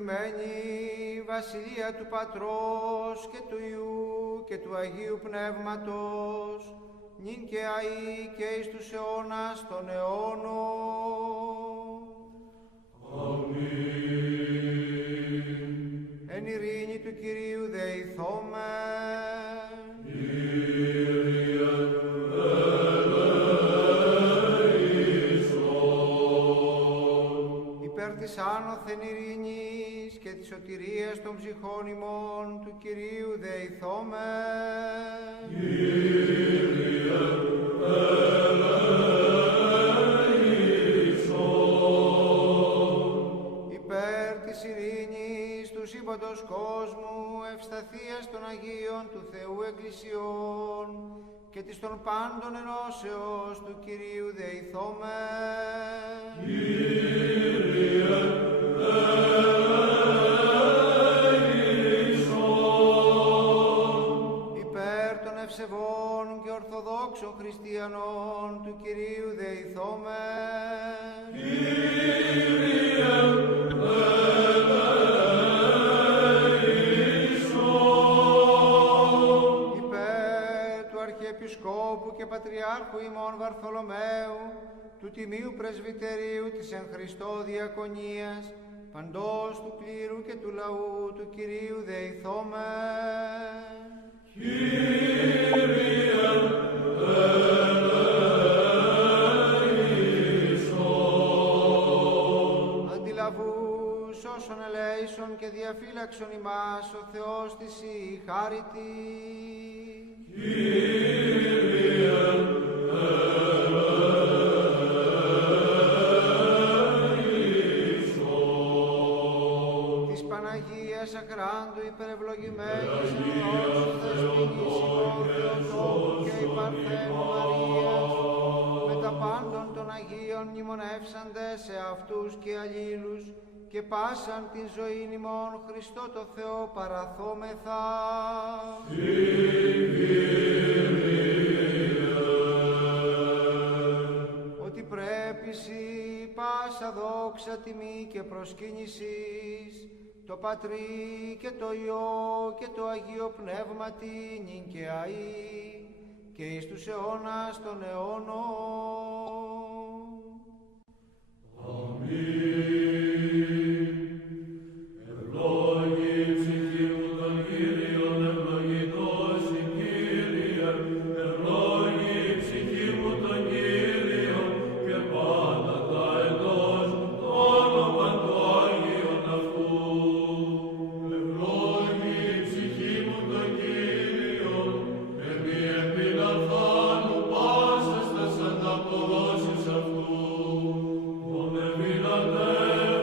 ευλογημένη Βασιλεία του Πατρός και του Υιού και του Αγίου Πνεύματος, νυν και αεί και εις τους αιώνας των αιώνων. Αμήν. Εν ειρήνη του Κυρίου δεηθώμεν. Κύριε ελέησον. Υπέρ της άνωθεν ειρήνης και της σωτηρίας των ψυχών ημών του Κυρίου δεηθώμεν. Κύριε ελέησον. Υπέρ της ειρήνης του σύμπαντος κόσμου, ευσταθίας των Αγίων του Θεού Εκκλησιών και της των πάντων ενώσεως του Κυρίου δεηθώμεν. Κύριε ελέησον. Υπέρ των ευσεβών και ορθοδόξων χριστιανών του Κυρίου δεηθώμεν. Κύριε ελέησον. Υπέρ του Αρχιεπισκόπου και Πατριάρχου ημών Βαρθολομαίου, του Τιμίου Πρεσβυτερίου της εν Χριστώ Διακονίας, παντός του κλήρου και του λαού του Κυρίου δεηθώμεν. Κύριε ελέησον. Αντιλαβούς όσων ελέησον και διαφύλαξον ημάς ο Θεός της η χάριτη. Κύριε ελέησον. Της Παναγίας Ακράντου υπερευλογημένης ενός θεσμικής ημών Θεοτόκου και η Παρθένου Μαρίας, με τα πάντων των Αγίων μνημονεύσαντες σε αυτούς και αλλήλους και πάσαν την ζωήν ημών Χριστό το Θεό παραθόμεθα. Ότι πρέπει σοι πάσα δόξα, τιμή και προσκύνησης το Πατρί και το Υιό και το Αγίο Πνεύματι νυν και αεί και εις τους αιώνας των αιώνων. Αμήν. Ευλόγη η ψυχή μου τον Κύριον, ευλογητός η Κύριε. Ευλόγη η ψυχή μου τον Κύριον και πάντα τα εντός το όνομα του Άγιον αυτού. Ευλόγη η ψυχή μου τον Κύριον και μη επιλαθάνου πάσας τας ανταποδόσεις αυτού. Ον ευηλατεύει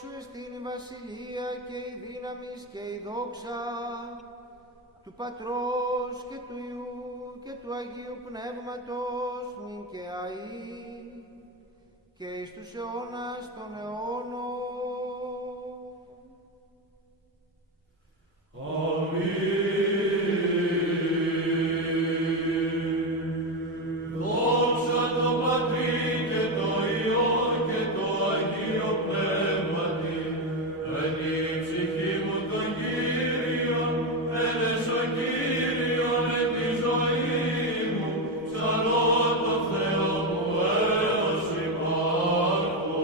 σου εστίν η βασιλεία και η δύναμις και η δόξα του Πατρός και του Υιού και του Αγίου Πνεύματος νυν και αεί και εις τους αιώνας των αιώνων. Αμήν. Δόξα τω Πατρί και το Υιό και το Αγίο Πνεύματι, εν η ψυχή μου τον Κύριον, έλεσο Κύριον εν τη ζωή μου, ψαλώ το Θεό μου έως υπάρχω.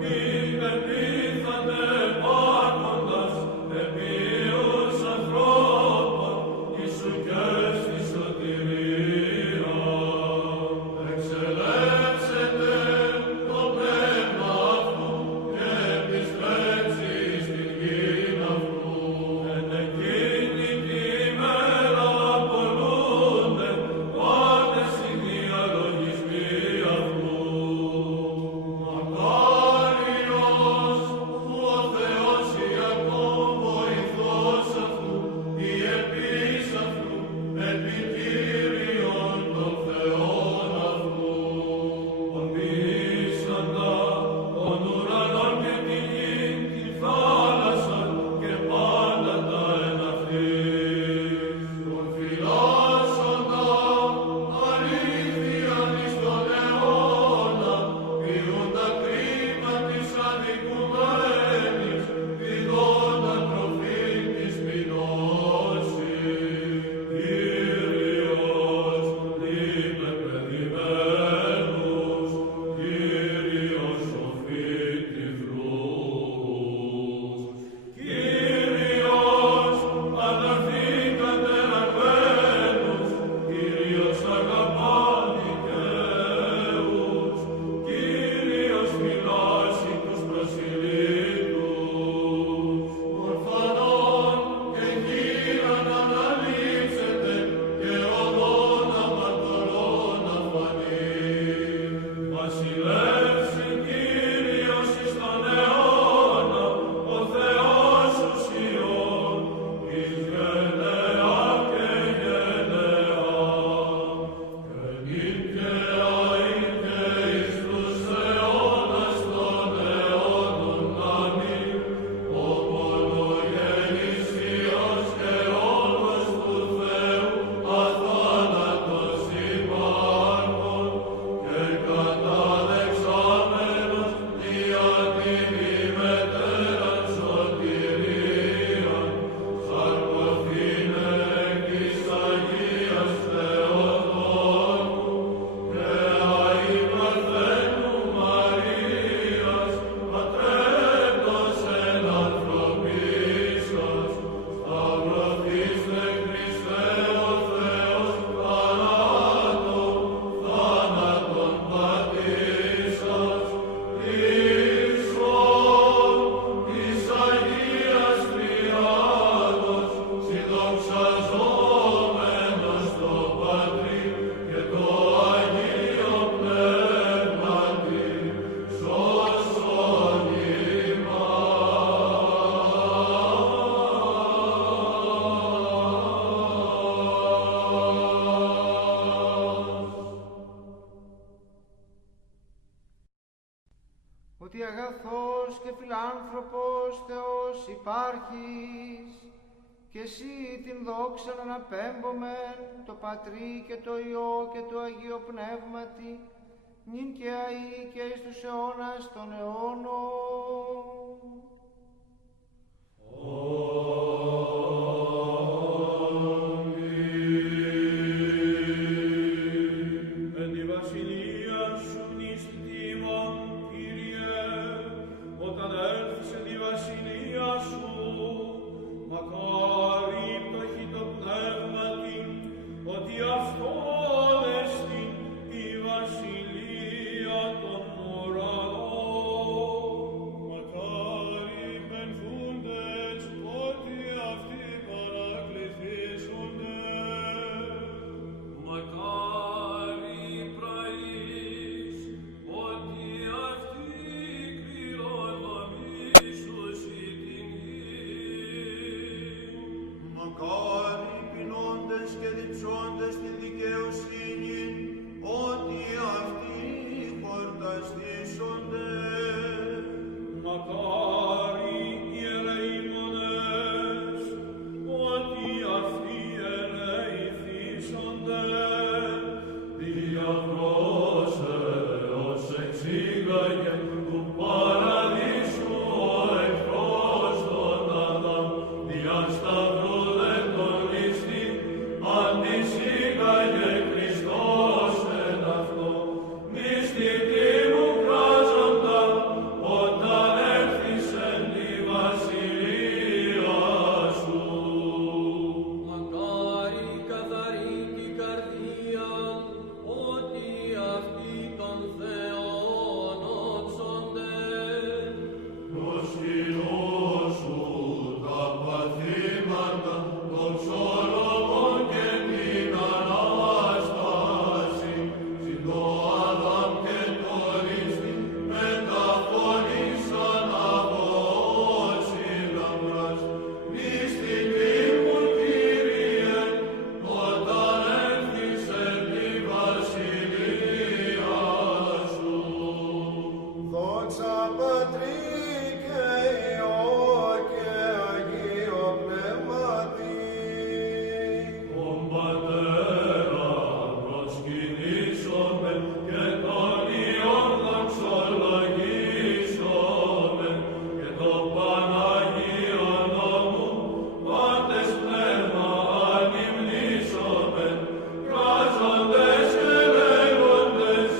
Μην πεπίθατε υπάρχοντας επίους ανθρώπων, Ιησού και στη σωτηρία. Εξελεύσετε το πνεύμα αυτού και επιστρέψει στην γην αυτού. Εν εκείνη τη ημέρα απολούνται πάντες οι διαλογισμοί αυτού. Μακάριος που ο Θεός Ιακώβ βοηθός αυτού, η επίς αυτού, επί Κύριον των Θεών αυτού. Ονείσαντα των ουρανών και την γην, την θάλασσαν και πάντα τα εν αυτής. Τον φυλάσσοντα αλήθειαν εις τον αιώνα, ποιούντα κρίμα της αδικουμένης, διδόντα τροφήν της ποινώσης. Κύριος λείπε παιδημένους, Κύριος σοφεί τυφλούς. Κύριος αδελφοί κατεραγμένους, Κύριος αγαπά δικαίους, Κύριος φυλάσσει τους προσιλήτους. Ορφανών και χείραν αναλείψετε και οδόν αμαρτωλών αφανεί. Βασιλεύσει Κύριος εις τον αιώνα, ο Θεός σου Σιών, εις γενεά και γενεά. Και νυν και αεί και εις τους αιώνας των αιώνων. Αμήν. Ο μονογενής Υιός και Λόγος του Θεού, αθάνατος υπάρχων και καταδεξάμενος δια την ημετέραν σωτηρίαν, σαρκωθήνε εκ της Αγίας Θεοτόκου και αεί Παρθένου Μαρίας, πατρέπτος εν ανθρωπίσας, σταυρωθήστε Χριστέ ο Θεός θανάτων, θάνατον πατήσας, ίσον της Αγίας Τριάδος, συνδοξαζόμενος το Πατρί και το Αγίο Πνεύματι, σώσον Ότι αγαθός και φιλάνθρωπος Θεός υπάρχεις και εσύ την δόξαν αναπέμπομεν το Πατρί και το Υιό και το Αγίο Πνεύματι νυν και αεί και εις τους αιώνας των αιώνων. Εν τη βασιλεία σου νηστήμων, Κύριε, όταν έλθεις εν τη βασιλεία σου, μακάρι πτωχή το πνεύματι, ότι αυτόν εστιν η βασιλεία των ουρανών. Μακάρι πενθούντες ορθόντες και διψώντες τη δικαιοσύνη, ότι αυτοί χορταστήσονται. Μακάρι ιερεήμονες, ότι αυτοί ελεηθήσονται, διαβρώσεως εξήγαγε του παραδείσου ο εχθρός των Αδάμ, διασταυρού δε τον λύστη, αντισήγαγε Χριστός εν αυτό, μυστική μου κράζοντα, όταν έρθεις εν τη βασιλεία σου. Μακάρι καθαρή την καρδία, ότι αυτοί των Θεών όψονται. Προσκυνώσου τα παθήματα των ψωρών και την Ανάσταση, συν το Αδάμ και το λύστη, μεταφωνήσαν από όσοι λαμπράς. Μυστική μου Κύριε, όταν έρθεις εν τη βασιλεία σου. Δόξα Πατρί και Υιό και Αγίο Πνεύματι. Τον Πατέρα προσκυνήσομε και τον Υιόν δοξολογήσομε και το Παναγίον νόμου πάντες πνεύμα ανυμνήσομε, κράζοντες και λέγοντες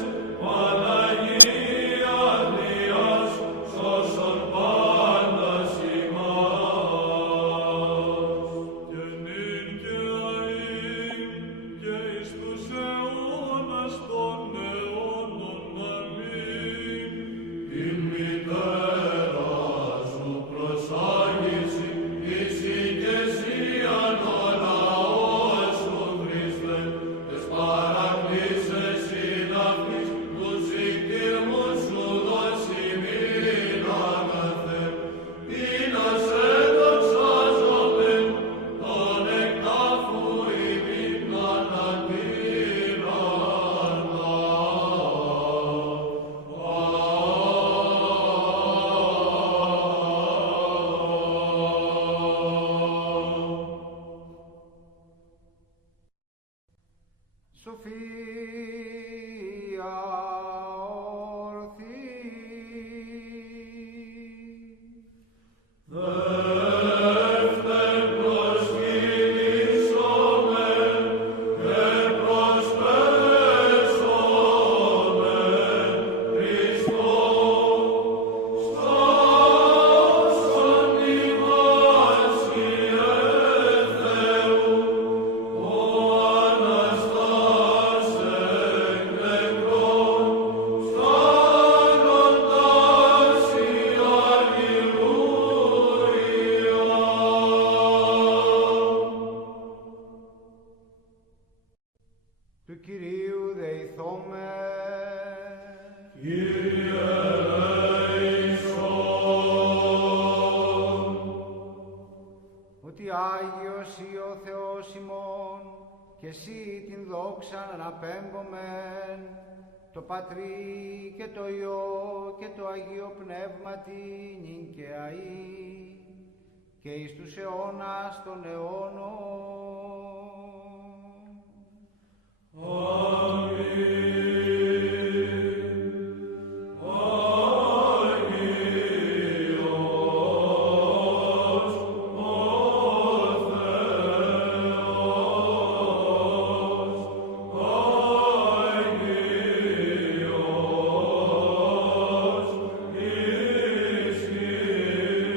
Παναγία Θείας σώσον πάντας ημάς. Και νυν και αΐ και εις τους αιώνας των αιώνων. Αμήν. Την μητέρα σου προσάγηση, εις οικεσίαν ο λαός σου Χριστέ, τες παρακλήσεις συναυθείς, τους οικήρμους σου δοσιμήν αγαθέ. Πείνα σε δοξάζομαι, τον εκτάφου ημίν ανατήραντα. Σοφία ορθή. Δεύτερ προσκυνήσομε και προσπέσομε Χριστό, στάσον ημάς Ιε Θεού, ο Αναστάς εκ νεκρών, στάνοντας η Αλληλούια. Του Κυρίου δεηθώμε. Κύριε ελέησον. Ότι Άγιος ή ο Θεός ημών, και εσύ την δόξα αναπέμπομεν, το Πατρί και το Υιό και το Αγίο Πνεύματι νυν και αΐ, και εις τους αιώνας των αιώνων. Αμήν. Άγιος ο Θεός, Άγιος, ισχυρός,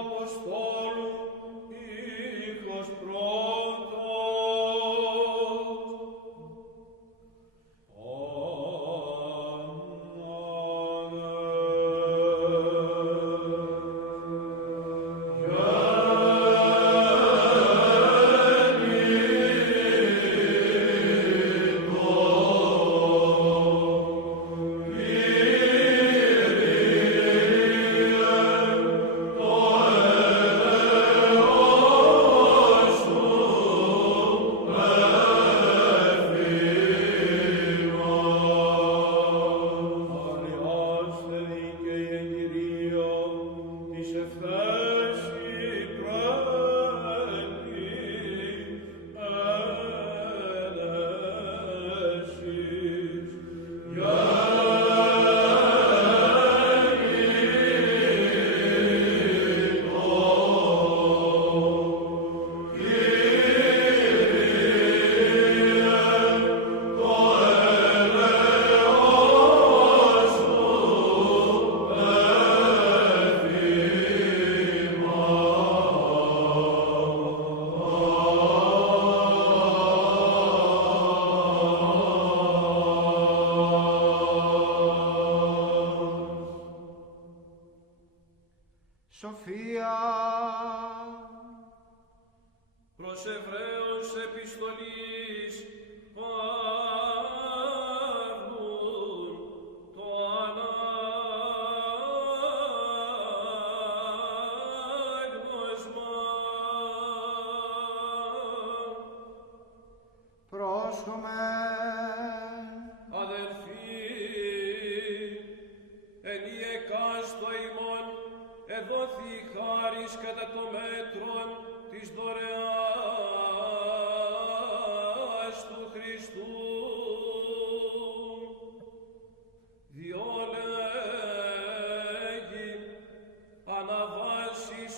Αποστόλου ήχος πρώτος. Σοφία. Προς Εβραίους επιστολής Παύλου το ανάγνωσμα. Πρόσχομεν. Αδελφοί, εν η εκάστο ημών εδόθη η χάρις κατά το μέτρον της δωρεάς του Χριστού. Διό λέγει αναβάσεις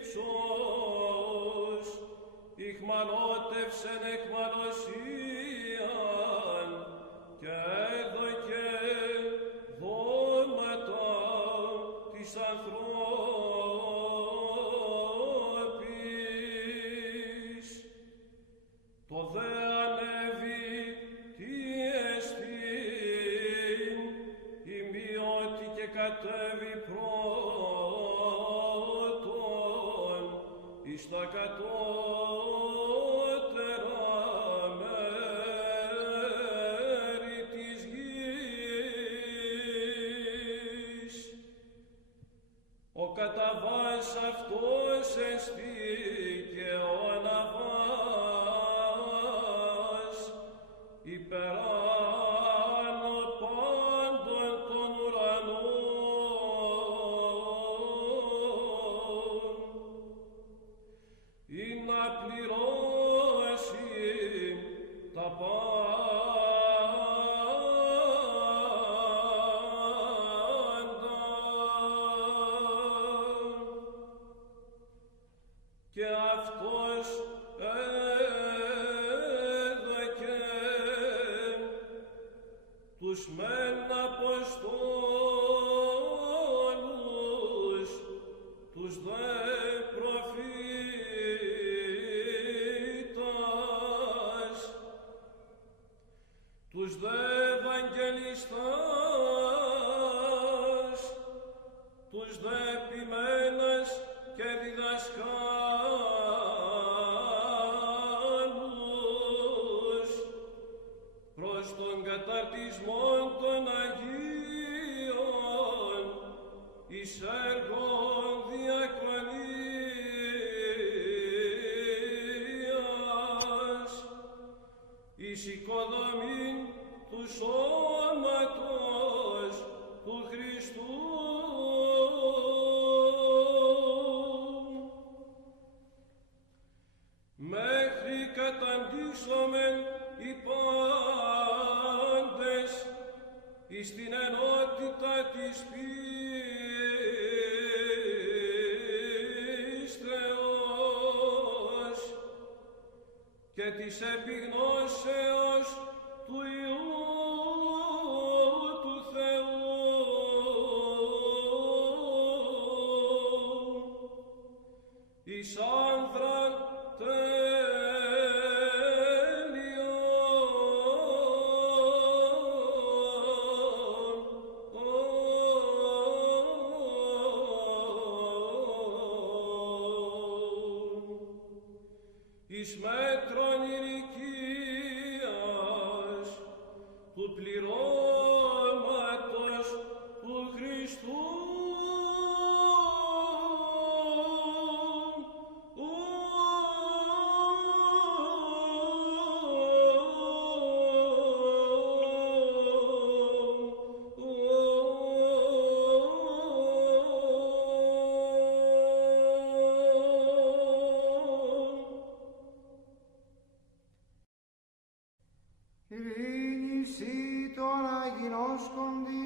ύψος, ηχμαλώτευσεν εκμαλωσίαν και έδωκε δώματα της ανθρώπης. Το δε ανέβη τι εστίν, ημιότι και κατέβη πρώτον εις τα κατώτερα μέρη της γης. Ο καταβάς αυτός εστί και ο αναβάς υπεράνω πάντων των ουρανών, ή να πληρώσει τα πάντα. Και αυτός έδωκε τους μεν Αποστόλους, τους δε προφήτας, τους δε Ευαγγελιστάς, τους δε ποιμένας και διδασκάλους προς τον καταρτισμό των Αγίων εις έργων διακονίας, εις οικοδομήν του σώματος του Χριστού, μέχρι καταντήσομεν οι πάντες εις την ενότητα της πίστεως και της επιγνώσεως του Υιού του Θεού, εις μέτρον ηλικίας του πληρώματος του Χριστού. Ειρήνη σύ το αναγινώσκοντι.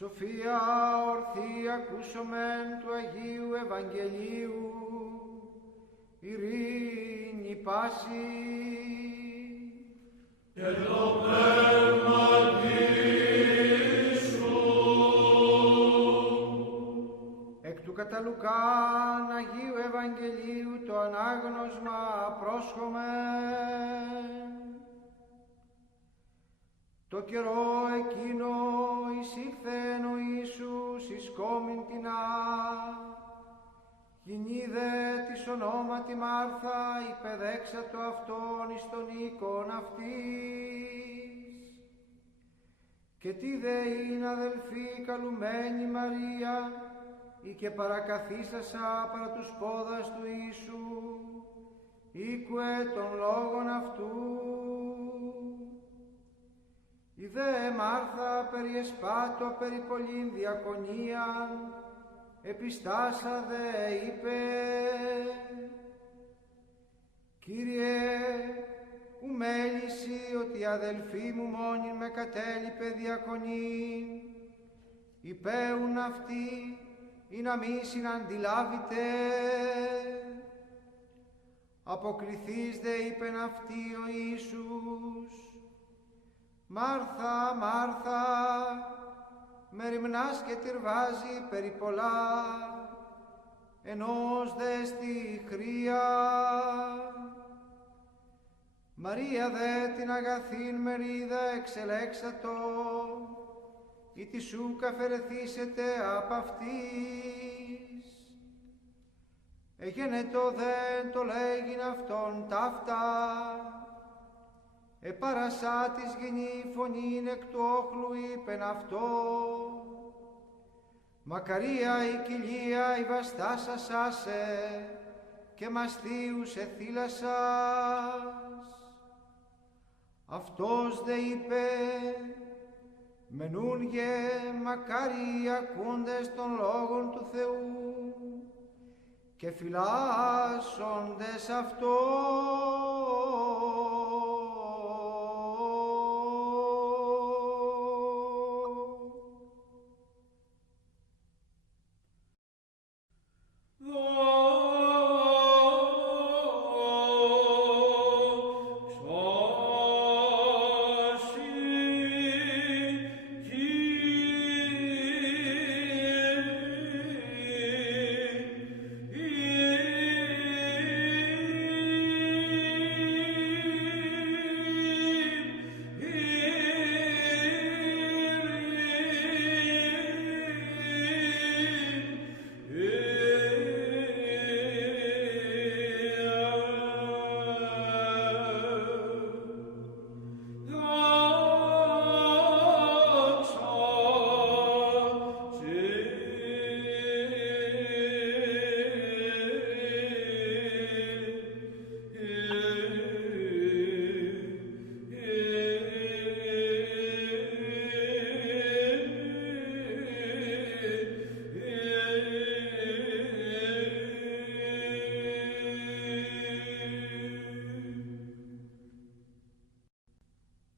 Σοφία ορθή ακούσομεν του Αγίου Ευαγγελίου, ειρήνη πάση. Και το πνεύματι σου. Εκ του κατά Λουκάν Αγίου Ευαγγελίου το ανάγνωσμα πρόσχομεν. Το καιρό εκείνο εισήλθεν ο Ιησούς εις κόμην τινά, γυνήδε της ονόματι Μάρθα υπεδέξατο αυτόν εις τον οίκον αυτής. Και τι δε είναι αδελφή καλουμένη Μαρία, ή και παρακαθίσασα παρά τους πόδας του Ιησού, ήκουε των λόγων αυτού. Η δε Μάρθα περιεσπάτω περί πολλήν διακονίαν, επιστάσα δε είπε, Κύριε, ου μέλησι ότι η αδελφή μου μόνη με κατέλειπε διακονήν, υπέουν αυτή ή να μη συναντιλάβητε. Αποκριθείς δε είπεν αυτή ο Ιησούς, Μάρθα, Μάρθα, με ρημνάς και τυρβάζει περί πολλά, ενός δε στη χρία. Μαρία δε την αγαθήν μερίδα εξελέξατο, ή τη σου καφερεθήσετε απ' αυτής. Εγένετο δε το λέγειν αυτόν ταύτα, επαρασά της γυνή φωνήν εκ του όχλου είπεν αυτό. Μακαρία η κοιλία η βαστάσας άσε και μαστίους εθύλασας. Αυτός δε είπε, μενούνγε μακάρι ακούντες των λόγων του Θεού και φυλάσσοντες αυτό.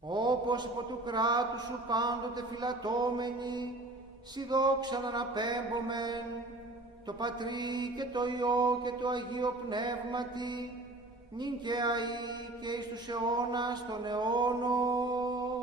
Όπως υπό του κράτους σου πάντοτε φυλατώμενοι, σοι δόξαν αναπέμπομεν, το Πατρί και το Υιό και το Αγίο Πνεύματι, νυν και αεί και εις τους αιώνας των αιώνων.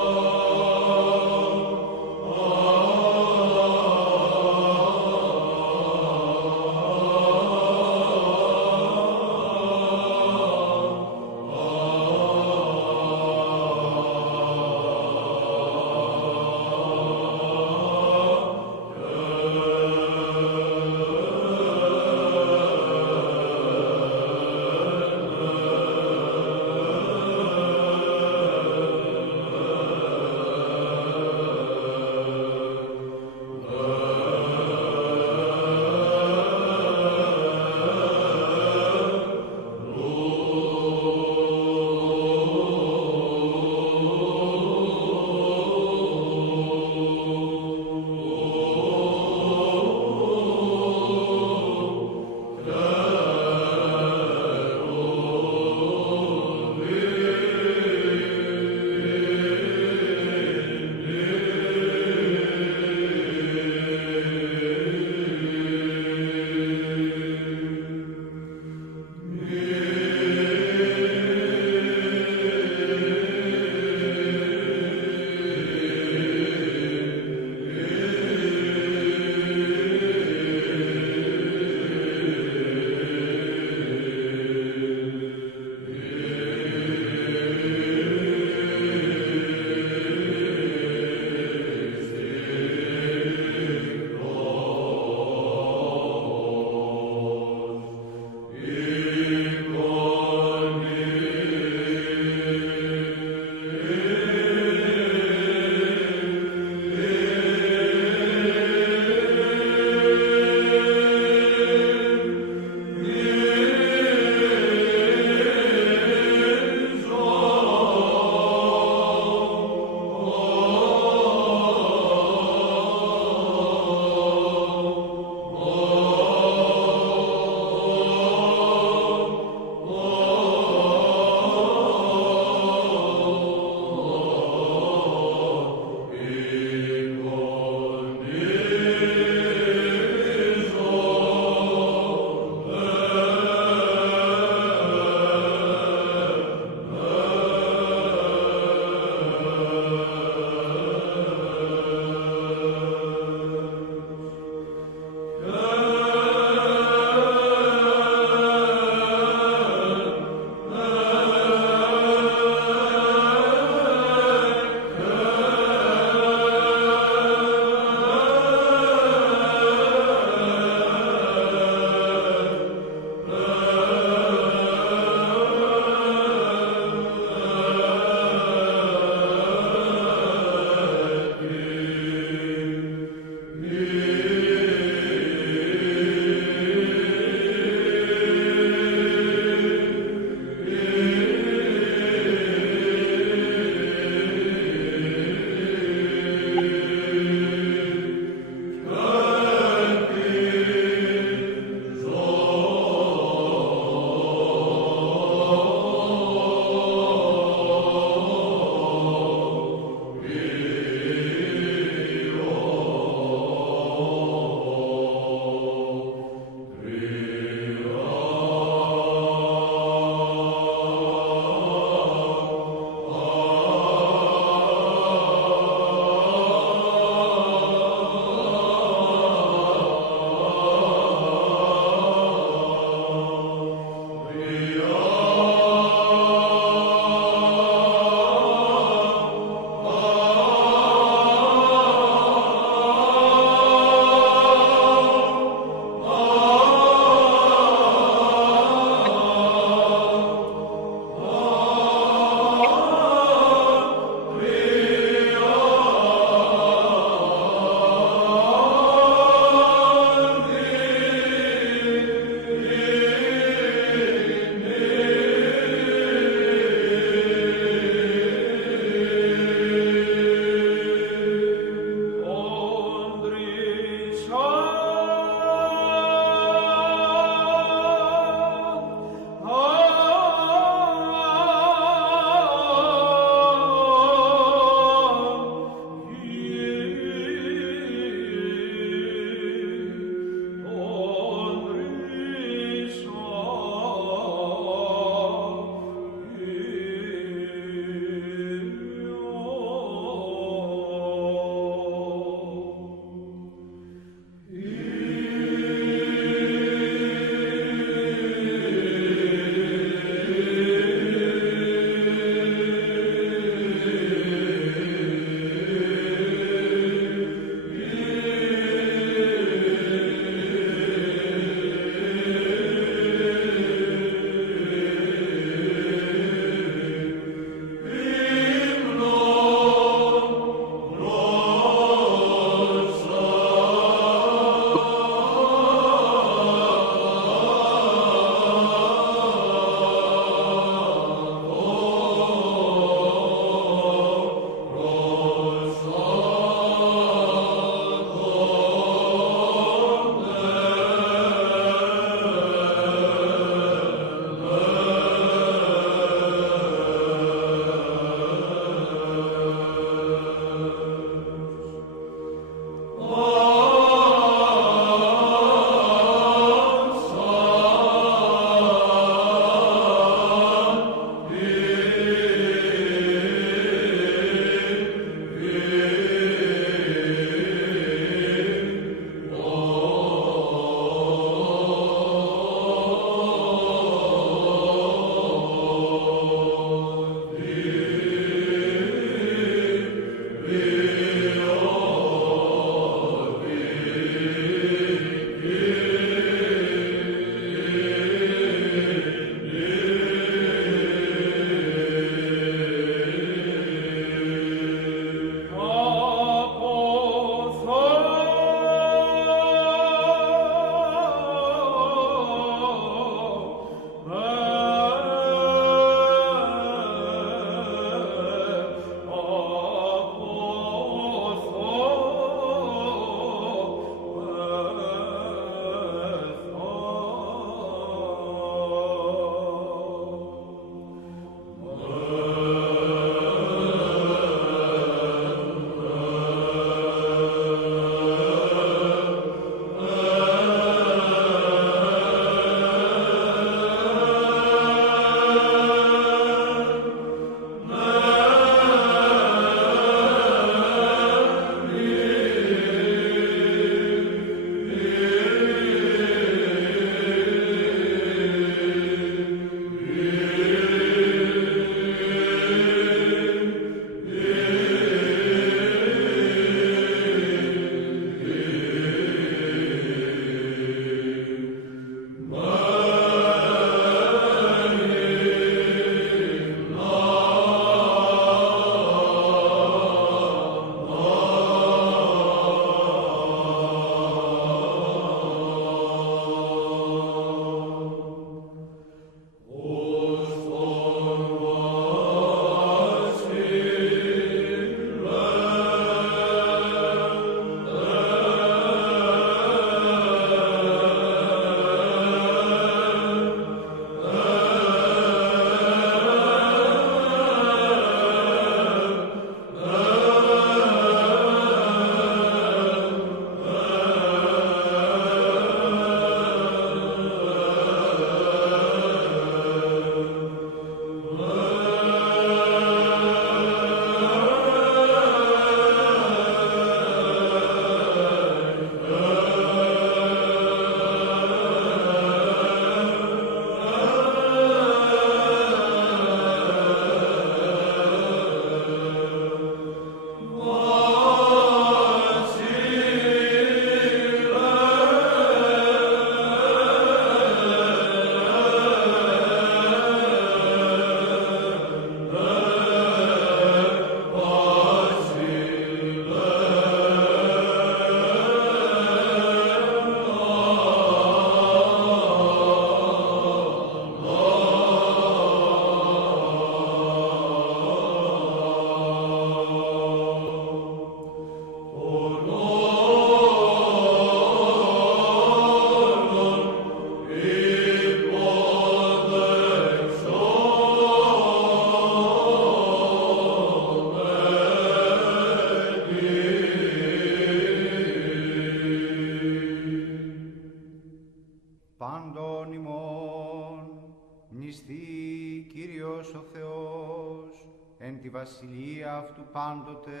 βασιλεία αυτού πάντοτε,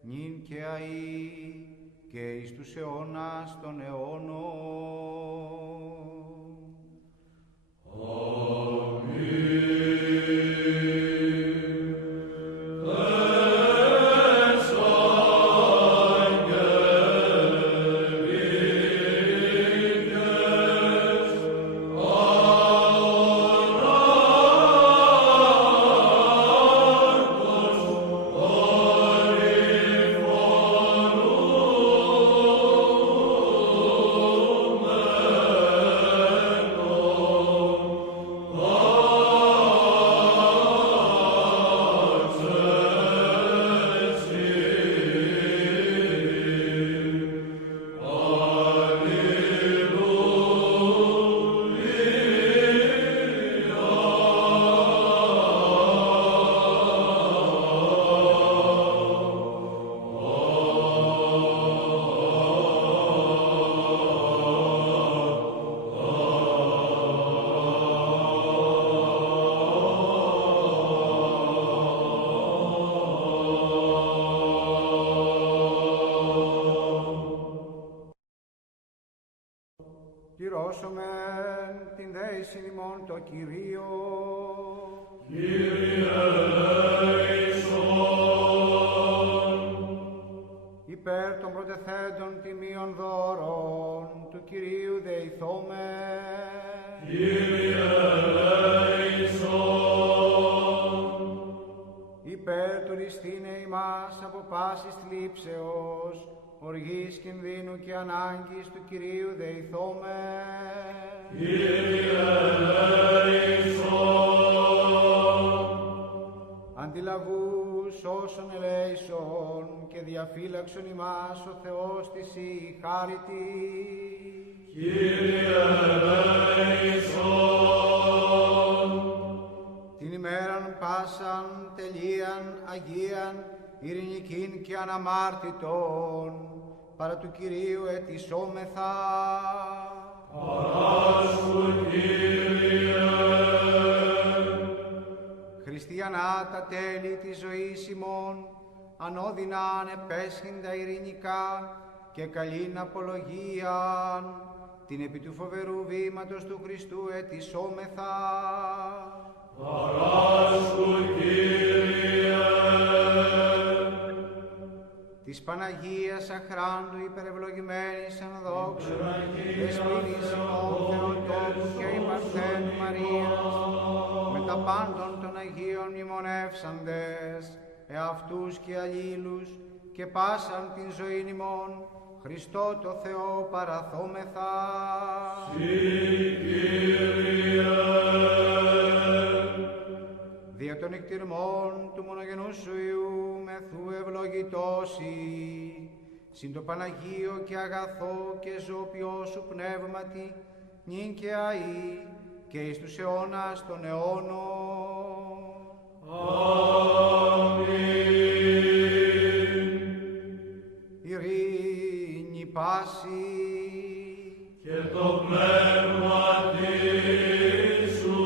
νυν και αεί, και εις τους αιώνας των αιώνων. Πληρώσομεν την δέησιν ημών το Κυρίο. Κύριε ελέησον. Υπέρ των προτεθέντων τιμίων δώρων του Κυρίου δεηθόμεν. Κύριε ελέησον. Υπέρ του ληστήνε ημάς από πάσης θλίψεως, οργής κινδύνου και ανάγκης του Κυρίου δεηθόμεν. Κύριε ελέησον. Αντιλαβούς όσων ελέησον και διαφύλαξον ημάς ο Θεός της η χάριτη. Κύριε ελέησον. Την ημέραν πάσαν τελείαν αγίαν ειρηνικήν και αναμάρτητον παρά του Κυρίου ετισόμεθα. Παράσου, Κύριε. Χριστιανά τα τέλη της ζωής ημών, ανώδυναν επέσχυντα ειρηνικά και καλήν απολογίαν, την επί του φοβερού βήματος του Χριστού ετισόμεθα. Παράσου, Κύριε. Της Παναγίας αχράντου υπερευλογημένης εν δόξου, δεσποινής ημών Θεοτόκου και η Παρθένου Μαρίας, με τα πάντων των Αγίων μνημονεύσαντες, εαυτούς και αλλήλους, και πάσαν την ζωήν ημών, Χριστό το Θεό παραθόμεθα. Συ, Κύριε. Δια των εκτιρμών του μονογενούς σου Υιού μεθού ευλογητώσει, συν το Παναγίο και αγαθό και ζωοποιό σου πνεύματι, νυν και αεί, και εις τους αιώνας των αιώνων. Αμήν. Ειρήνη πάση Και το πνεύμα σου.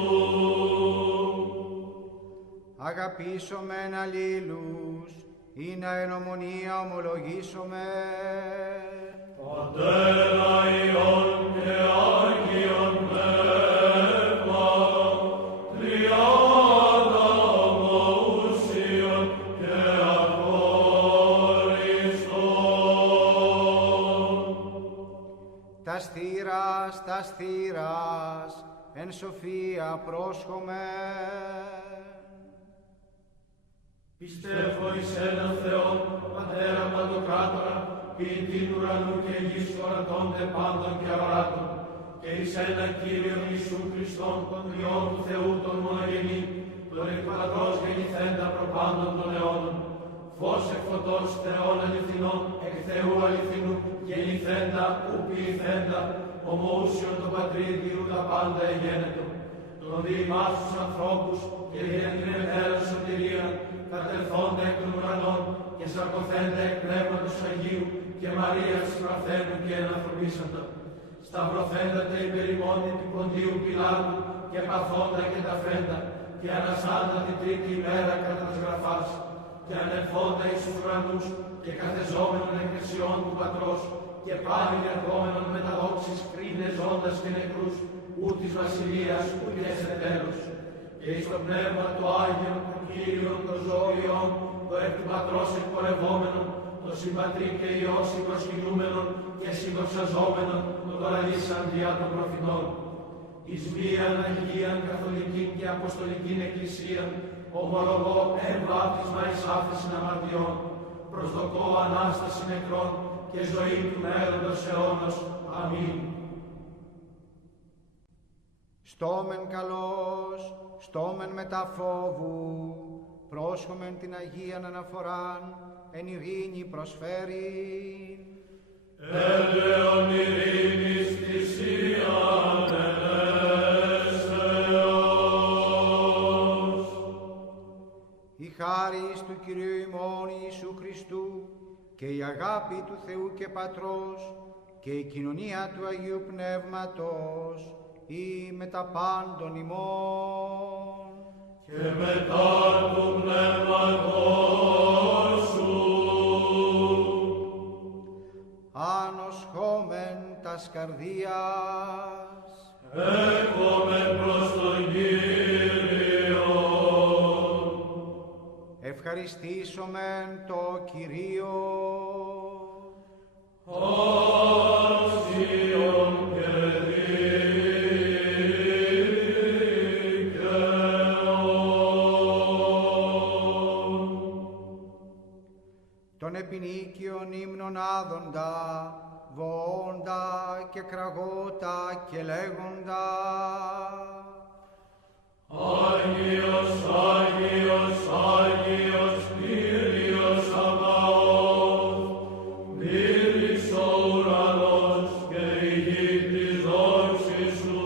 αγαπήσομεν αλλήλους, ή να εν ομονία ομολογήσομεν. Πατέρα Υιόν και Άγιον Πνεύμα, τριάδα ομοούσιον και αχώριστον. Τα στήρας, εν σοφία πρόσχομεν. Πιστεύω εις έναν Θεόν, Πατέρα Παντοκράτορα, ποιητήν ουρανού και γης ορατώνται πάντων και αοράτων, και εις ένα Κύριον Ιησού Χριστόν, τον Υιόν του Θεού τον μονογενή, τον εκ του Πατρός γεννηθέντα προπάντων των αιώνων, φως εκ φωτός Θεών αληθινών, εκ Θεού αληθινού, γεννηθέντα, ου ποιηθέντα, ομοούσιον το Πατρίδιο τα πάντα εγένετο, τον διημάς τους ανθρώπους και για την εμέρα σωτηρία, κατελθόντα εκ των ουρανών και σαρκωθέντα εκ πνεύματος Αγίου και Μαρίας Παρθένου και ενανθρωπίσαντα. Σταυρωθέντα τα υπερημόνη του Ποντίου Πιλάτου και παθόντα και τα φέντα, και αναστάντα την τρίτη ημέρα κατά της γραφάς, και ανερθόντα εις τους ουρανούς και καθεζόμενον εκ δεξιών του Πατρός, και πάλι ερχόμενον με τα δόξης κρίνε ζώντας και νεκρούς, ου της βασιλείας ουδέ σε τέλος. Και εις το πνεύμα το Άγιον, το Κύριον, το ζώιον, το εκ του Πατρός εκπορευόμενον, το συμπατρί και Υιός προσκυνούμενον και συνδοξαζόμενον, το παραλύσαν διά των προφητών. Εις μίαν Αγίαν Καθολικήν και Αποστολικήν Εκκλησίαν, ομολογώ βάπτισμα εις άφεσιν αμαρτιών, προσδοκώ Ανάσταση νεκρών και ζωή του μέλλοντος αιώνος. Αμήν. Στόμεν καλός, στόμεν μετά φόβου, πρόσχομεν την Αγίαν αναφοράν, εν ειρήνη προσφέρει. Έλεον ειρήνης θυσίαν ελεύσεως. Η χάρις του Κυρίου ημών Ιησού Χριστού και η αγάπη του Θεού και Πατρός και η κοινωνία του Αγίου Πνεύματος ή μετά πάντων ημών. Και μετά του πνεύματός σου. Ανοσχόμεν τας καρδίας. Έρχομεν προς τον Κύριο. Ευχαριστήσομεν το Κυρίο. Άξιον και δίκαιον. Τον επινίκιον ύμνον άδοντα, βοώντα και κραγώτα και λέγοντα. Άγιος, Άγιος, Άγιος, Κύριος Σαβαώθ, μύρισε ο ουρανός και η γη της δόξης σου,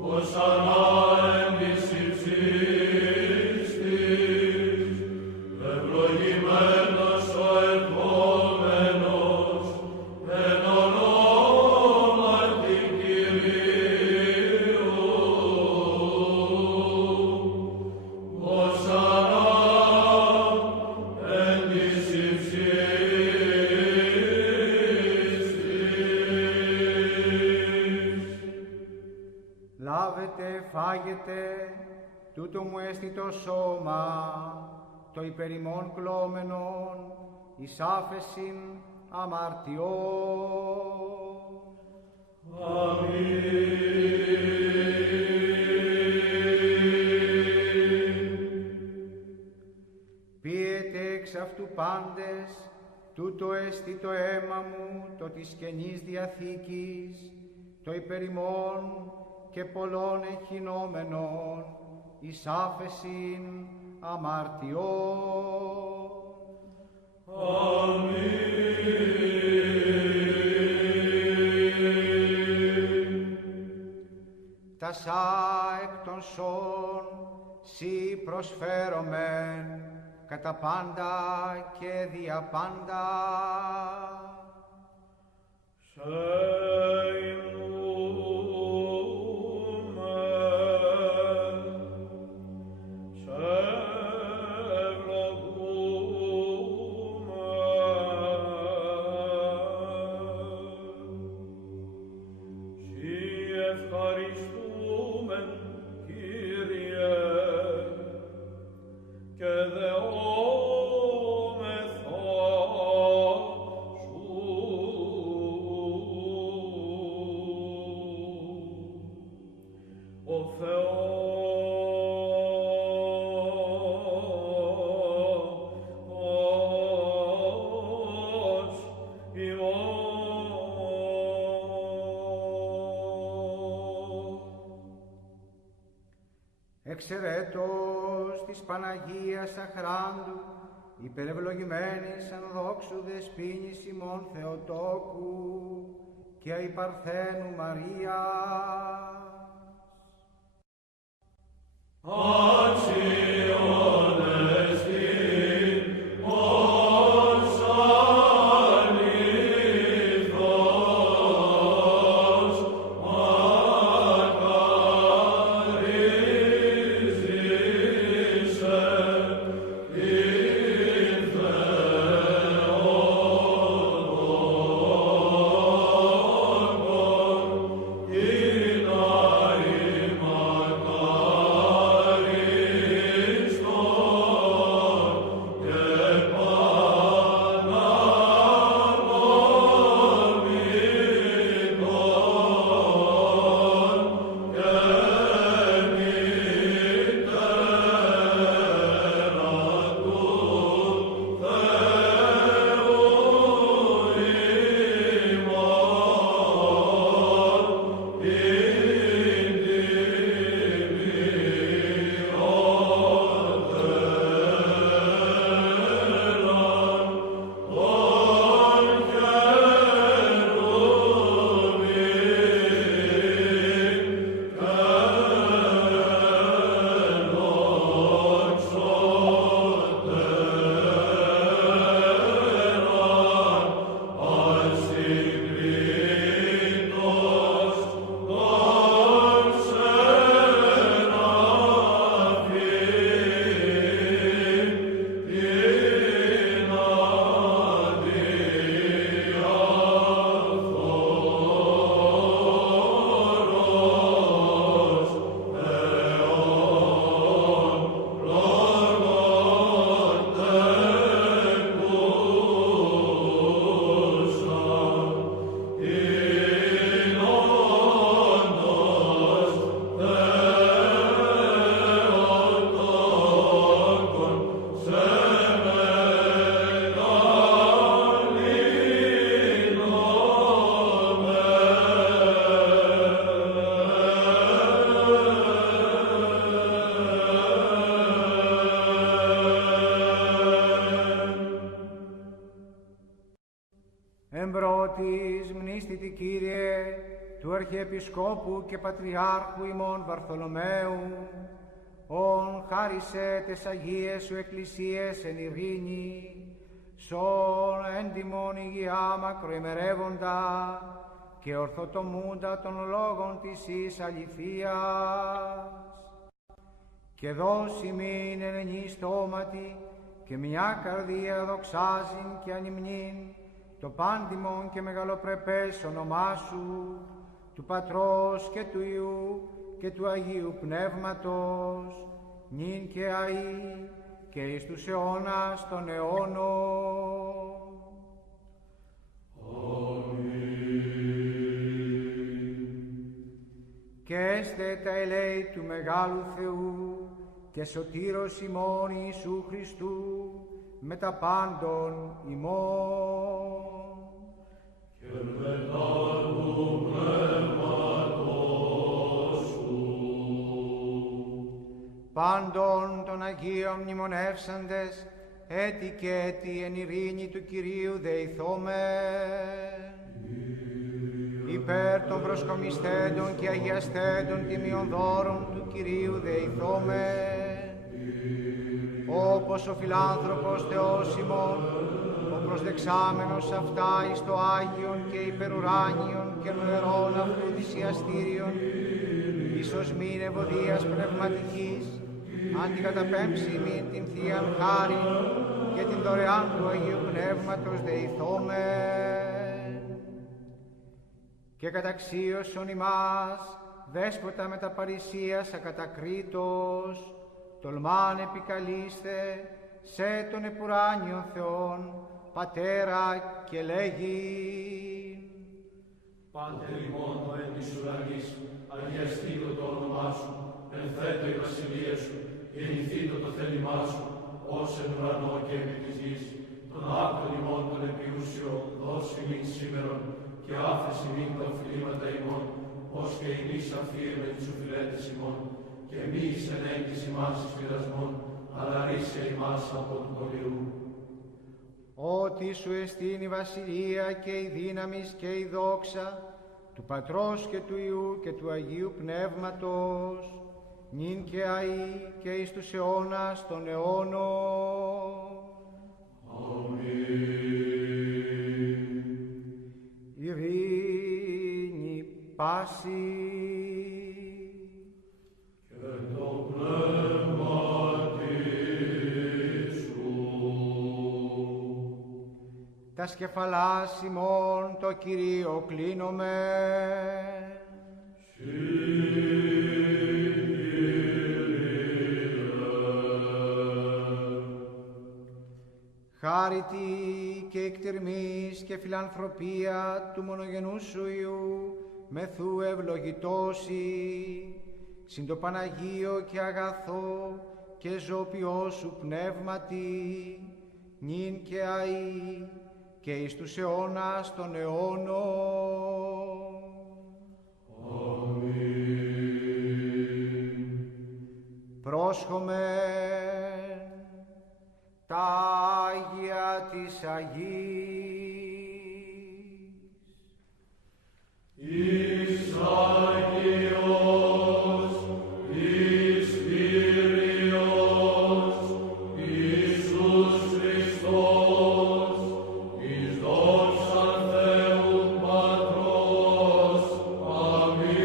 οσανά εν της υψίστης, ευλογημένος ο ερχόμενος, εν ονόματι Κυρίου. Οσανά εν της υψίστης. Λάβετε, φάγετε, τούτο μου έστι το σώμα, το υπερημών κλώμενον, εις άφεσιν αμαρτιών. Πίετε εξ αυτού πάντες, τούτο έστι το αίμα μου, το της Καινής Διαθήκης, το υπερημών και πολλών εχεινόμενων, εις άφεσιν αμαρτιών. Τασά εκ των σών σοι προσφέρομεν, κατά πάντα και δια πάντα. Ευχαριστούμεν, Κύριε, και δεόμεθα σου. Ο Θεός ημών. Εξαιρέτως της Παναγίας Αχράντου, υπερευλογημένης εν δόξου δεσποίνης ημών Θεοτόκου και η Παρθένου Μαρίας. Άξιον εστιν ως αληθώς μακαρίζεις Θεότης, μνήστητη Κύριε, του Αρχιεπισκόπου και Πατριάρχου ημών Βαρθολομαίου, ον χάρισε τες Αγίες σου Εκκλησίες εν ειρήνη, σον έντιμον υγειά μακροημερεύοντα και ορθοτομούντα των λόγων της εις αληθείας. Και δώσει μην εν ενή στόματι και μια καρδία δοξάζειν και ανυμνήν το πάντιμον και μεγαλοπρεπές όνομά σου, του Πατρός και του Υιού και του Αγίου Πνεύματος, νυν και αεί και εις τους αιώνας των αιώνων. Και έστε τα ελέη του Μεγάλου Θεού και σωτήρος ημών Ιησού Χριστού με τα πάντων ημών. Και μετά του πνεύματος σου. Πάντων των Αγίων μνημονεύσαντες, έτη και έτη εν ειρήνη του Κυρίου δεηθόμεν. Υπέρ των προσκομιστέντων και αγιαστέντων τιμίων δώρων του Κυρίου δεηθόμεν. Όπως ο φιλάνθρωπος Θεός ημών, ο προσδεξάμενος αυτά εις το Άγιον και υπερουράνιον και νοερών αυτού θυσιαστήριον, ίσως μην ευωδίας πνευματικής, αντικαταπέμψει μην την Θείαν χάριν και την δωρεάν του Αγίου Πνεύματος δεηθόμεν. Και καταξίωσον ημάς, δέσποτα με τα παρησίας ακατακρίτως, τολμάν επικαλείστε σε τον επουράνιο Θεόν, Πατέρα και λέγει. Πάτερ ημών ο εν της ουρανής, αγιαστήτω το όνομά σου, ενθέτω η βασιλεία σου, γεννηθήτω το θέλημά σου, ως εν ουρανό και επί της γης. Τον άκτον ημών των επιούσιο, δώσει μην σήμερον, και άφεση μην τα οφειλήματα ημών, ως και ημείς αφήρμε τους οφειλέτες ημών, και μη εις ενέγκης ημάς εις πειρασμών, αλλά ρίσε ημάς από του κολιού. Ότι σου εστίν η βασιλεία και η δύναμις και η δόξα του Πατρός και του Υιού και του Αγίου Πνεύματος, νυν και αεί και εις τους αιώνας των αιώνων. Αμήν. Ειρήνη πάση. Και το πνεύματι σου. Τα σκεφαλάς ημών το Κυρίο κλείνομε. Χάρητη και εκτιρμής και φιλανθρωπία του μονογενού σου Υιού μεθού ευλογητώσει, συν το Παναγίο και αγαθό και ζωοποιό σου πνεύματι, νυν και αεί και εις τους αιώνας των αιώνων. Αμήν. Πρόσχομεν τα Άγια της Αγίας. Εις Άγιος, εις Κύριος, Ιησούς Χριστός, εις δόξαν Θεού Πατρός. Αμήν.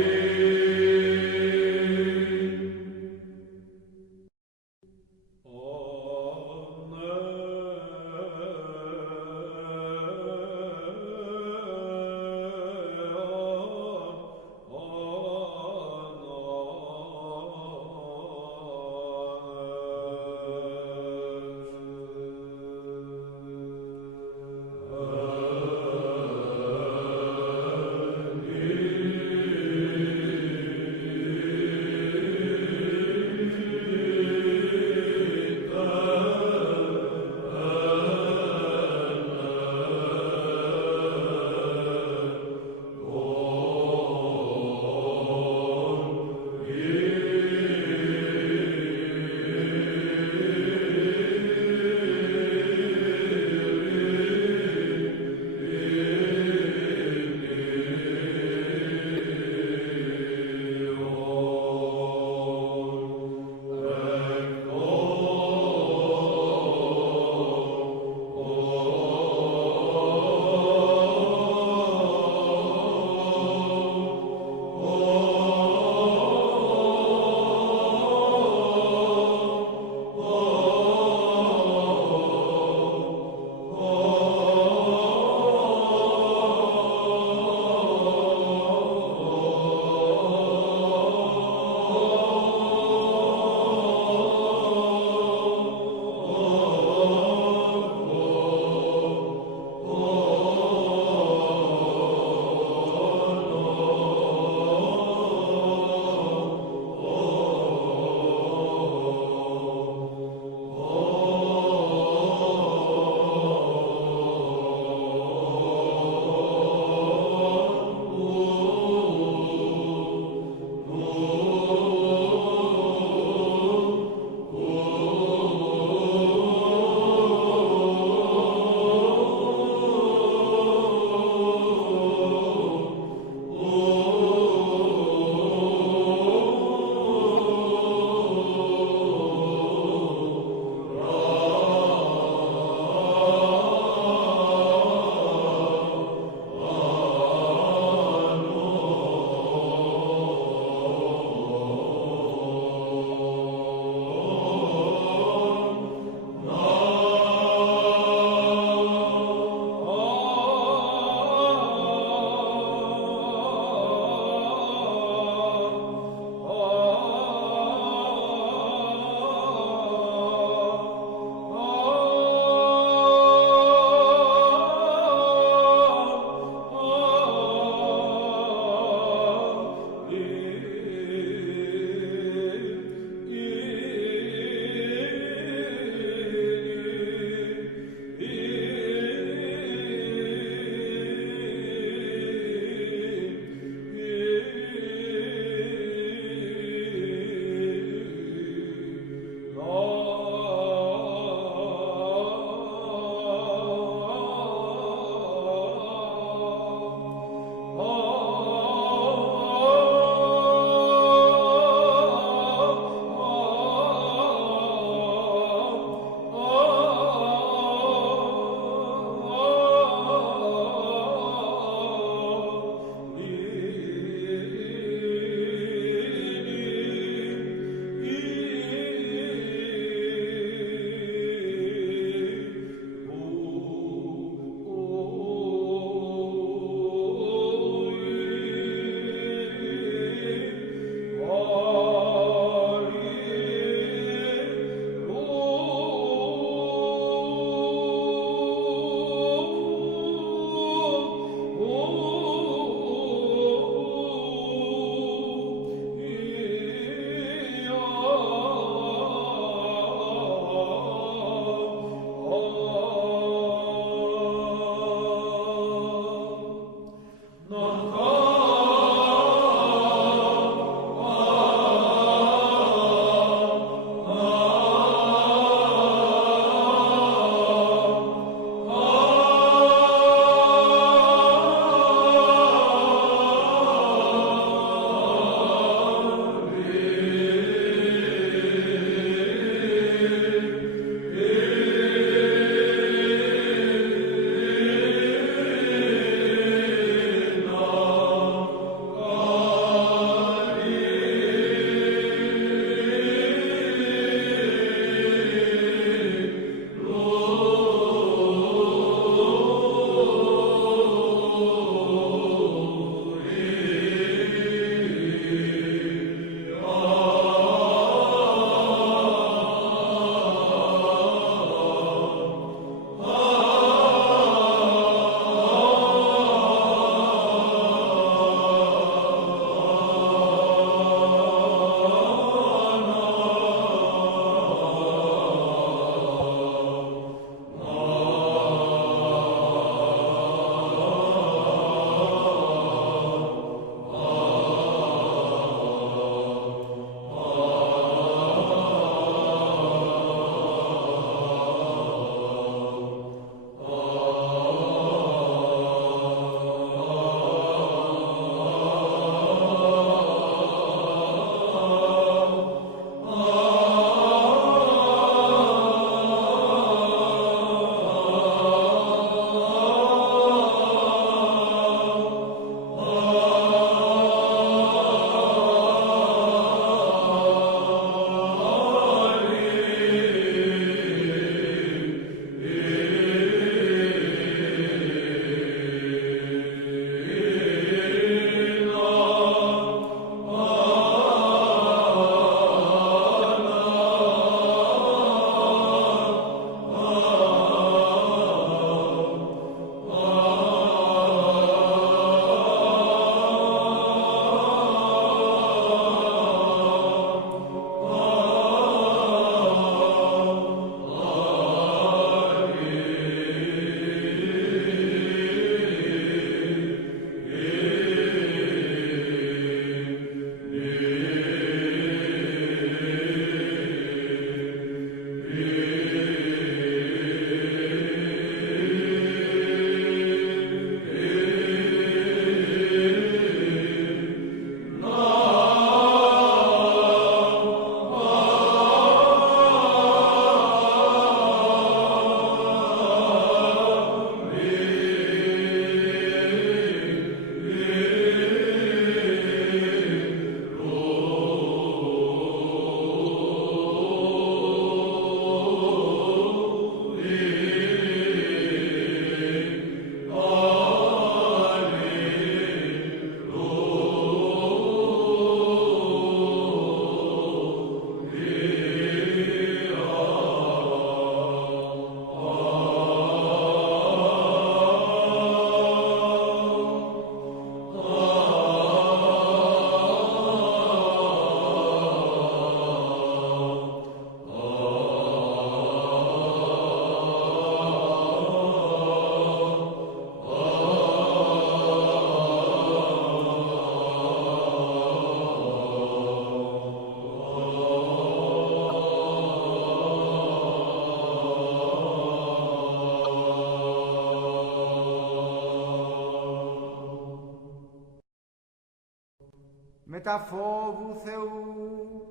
με τα φόβου Θεού,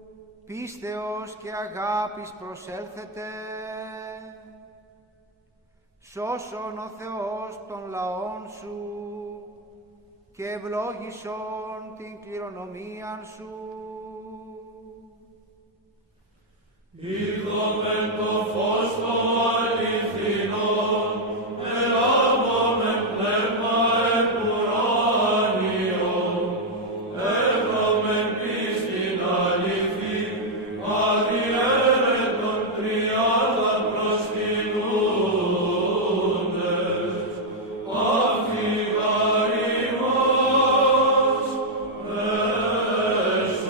πίστεως και αγάπης προσέλθετε. Σώσον ο Θεός των λαών σου και ευλόγησον την κληρονομίαν σου. Είδομεν το φως το αληθινόν, ελάβομεν πνεύμα επουράνιον, έβρομεν πίστην αληθή, αδιέρετον τριάδα προσκυνούντες, αφηγαρή μας έσωσε.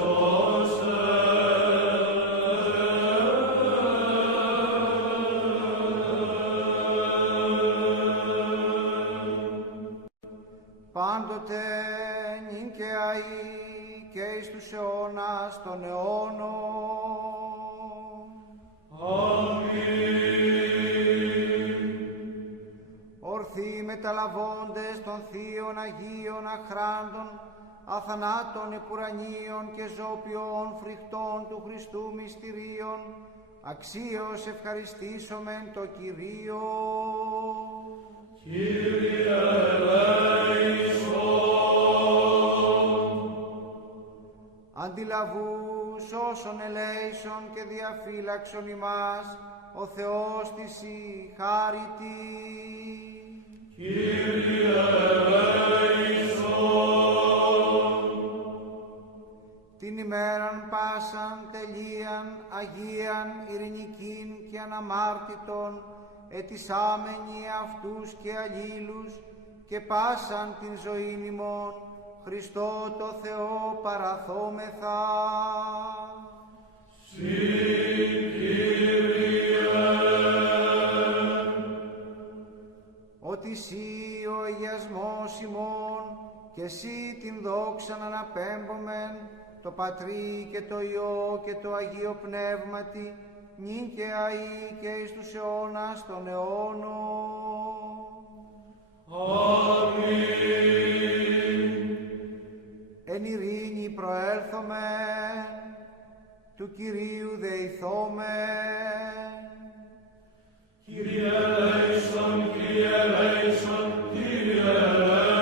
Πάντοτε νυν και αεί και εις τους αιώνας των αιώνων. Αμήν. Ορθοί μεταλαβώντες των θείων Αγίων αχράντων, αθανάτων επουρανίων και ζώπιων φρικτών του Χριστού μυστηρίων, αξίως ευχαριστήσομεν το Κυρίο. Κύριε ελέησον. Αντιλαβούς όσων ελέησον και διαφύλαξον ημάς, ο Θεός της η χάρητη. Κύριε ελέησον. Την ημέραν πάσαν τελείαν, αγίαν, ειρηνικήν και αναμάρτητον, ετισάμενοι αυτούς και αλλήλους και πάσαν την ζωήν ημών, Χριστό το Θεό παραθόμεθα. Συ Κύριε. Ότι Συ ο αγιασμός ημών και Συ την δόξαν αναπέμπομεν, το Πατρί και το Υιό και το Αγίο Πνεύματι, νυν και αεί και εις τους αιώνας των αιώνων. Αμήν. Εν ειρήνη προέλθομεν, του Κυρίου δεηθόμεν. Κύριε ελέησον, Κύριε ελέησον, Κύριε ελέησον.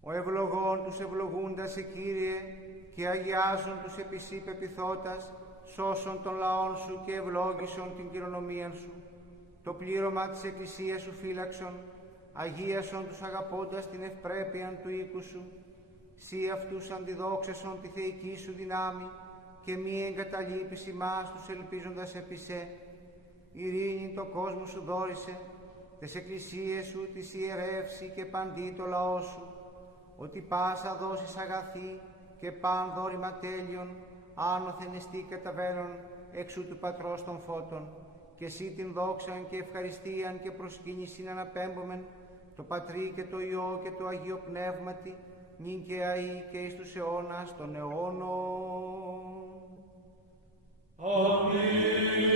Ο ευλογών τους ευλογούντας σε Κύριε και αγιάζων τους επί Συ πεποιθώτας, σώσον των λαών σου και ευλόγησον την κληρονομίαν σου. Το πλήρωμα της Εκκλησίας σου φύλαξον, αγίασον τους αγαπώντας την ευπρέπειαν του οίκου σου. Συ αυτούς αντιδόξασον τη θεϊκή σου δυνάμει και μη εγκαταλείπεις ημάς τους ελπίζοντας επί σε. Ειρήνη το κόσμο σου δόρισε, τες εκκλησίες σου της ιερεύσει και παντί το λαό σου, ότι πάσα δώσεις αγαθή και παν δόρημα τέλειον, άνωθεν εστί καταβαίνον εξού του Πατρός των φώτων, και Συ την δόξαν και ευχαριστίαν και προσκύνησιν αναπέμπομεν, το Πατρί και το Υιό και το Αγίο Πνεύματι, νυν και αεί και εις τους αιώνας των αιώνων. Αμήν.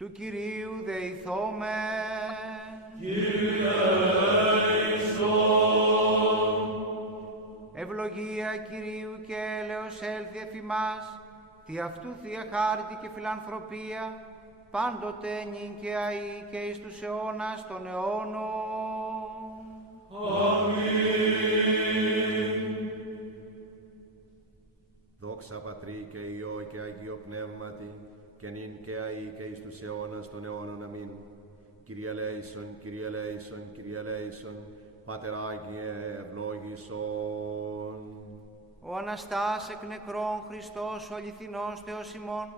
Του Κυρίου δεηθόμεν. Κύριε ελέησον. Ευλογία Κυρίου και έλεος έλθει εφ' ημάς, τι αυτού Θεία χάρητη και φιλανθρωπία, πάντοτε νυν και αεί και εις τους αιώνας των αιώνων. Δόξα Πατρί και Υιό και Αγίο Πνεύματι, και νυν και αεί και εις τους αιώνας των αιώνων. Αμήν. Kyrie eleison, Kyrie eleison, Kyrie eleison, Πάτερ Άγιε ευλόγησον. Ο Αναστάς εκ νεκρών Χριστός ο αληθινός Θεός ημών,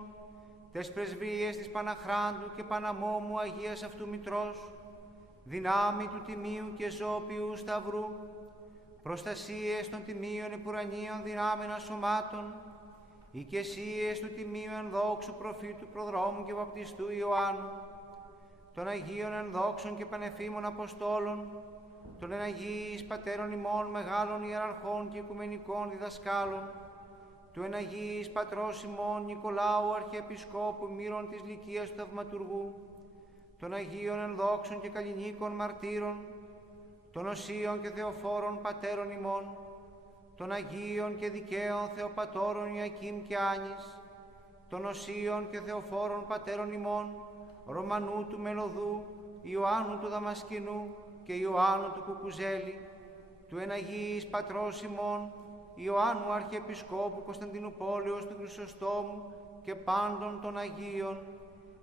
τες πρεσβείες της Παναχράντου και Παναμόμου Αγίας αυτού Μητρός, δυνάμει του Τιμίου και Ζώπιου Σταυρού, προστασίες των Τιμίων επουρανίων δυνάμενα σωμάτων, οικεσίες του Τιμίου ενδόξου προφήτου προδρόμου και βαπτιστού Ιωάννου, των Αγίων ενδόξων και πανεφήμων Αποστόλων, των εναγίης Πατέρων ημών μεγάλων ιεραρχών και οικουμενικών διδασκάλων, του εναγίης Πατρός ημών Νικολάου Αρχιεπισκόπου Μύρων της Λυκίας του Θαυματουργού, των Αγίων ενδόξων και καλλινίκων μαρτύρων, των Οσίων και Θεοφόρων Πατέρων ημών, των Αγίων και δικαίων Θεοπατώρων Ιακήμ και Άνης, των Οσίων και Θεοφόρων Πατέρων ημών, Ρωμανού του Μελωδού, Ιωάννου του Δαμασκηνού και Ιωάννου του Κουκουζέλη, του εναγίης Πατρός ημών, Ιωάννου Αρχιεπισκόπου Κωνσταντινουπόλεως του Χρυσοστόμου και πάντων των Αγίων,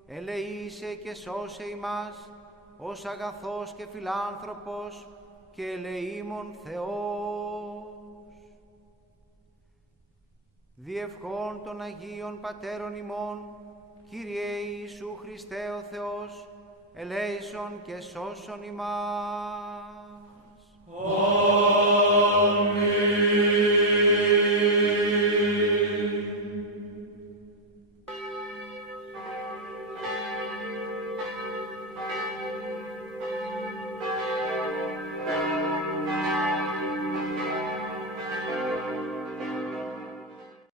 ελεήσε και σώσε ημάς, ως αγαθός και φιλάνθρωπος και ελεήμων Θεός. Διευχών των Αγίων Πατέρων ημών, Κύριε Ιησού Χριστέ ο Θεός, ελέησον και σώσον ημάς.